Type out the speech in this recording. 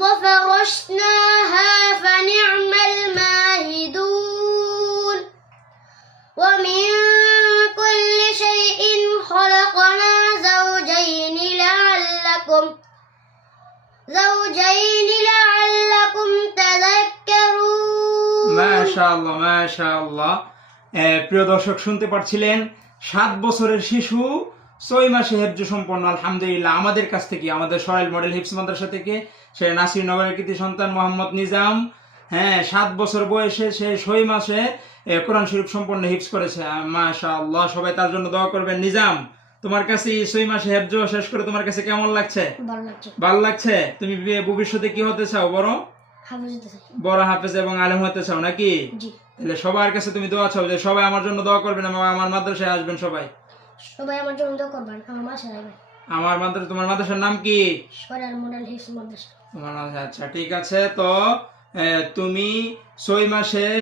فَرَشْنَاهَا فَنِعْمَ الْمَاهِدُونَ وَمِن كُلِّ شَيْءٍ خَلَقْنَا زَوْجَيْنِ لَعَلَّكُمْ تَذَكَّرُونَ মাশাআল্লাহ মাশাআল্লাহ। প্রিয় দর্শক, শুনতে পাচ্ছিলেন 7 বছরের শিশু 6 মাসে হেফজ সম্পন্ন, আলহামদুলিল্লাহ। আমাদের কাছ থেকে, আমাদের সরাইল মডেল হিফজ মাদ্রাসা থেকে সে নাসিরনগরের কৃতি সন্তান মোহাম্মদ নিজাম, 7 বছর বয়সে সে 6 মাসে কোরআন শরীফ সম্পন্ন হিফজ করেছে। মাশাআল্লাহ, সবাই তার জন্য দোয়া করবেন। নিজাম, তোমার কাছে 6 মাসে হেফজ শেষ করে তোমার কাছে কেমন লাগছে? ভালো লাগছে। তুমি ভবিষ্যতে কি হতে চাও? বড় হাফেজ এবং আলেম হতে চাও নাকি? তাহলে সবার কাছে তুমি দোয়া চাও যে সবাই আমার জন্য দোয়া করবেন এবং আমার মাদ্রাসায় আসবেন। সবাই আমার জন্য দোয়া করবেন, আমার মাসে আসবেন। আমার মাদ্রাসা, তোমার মাদ্রাসার নাম কি? সরাইল মডেল হিফজ মাদ্রাসা। আচ্ছা, ঠিক আছে। তো তুমি 6 মাসে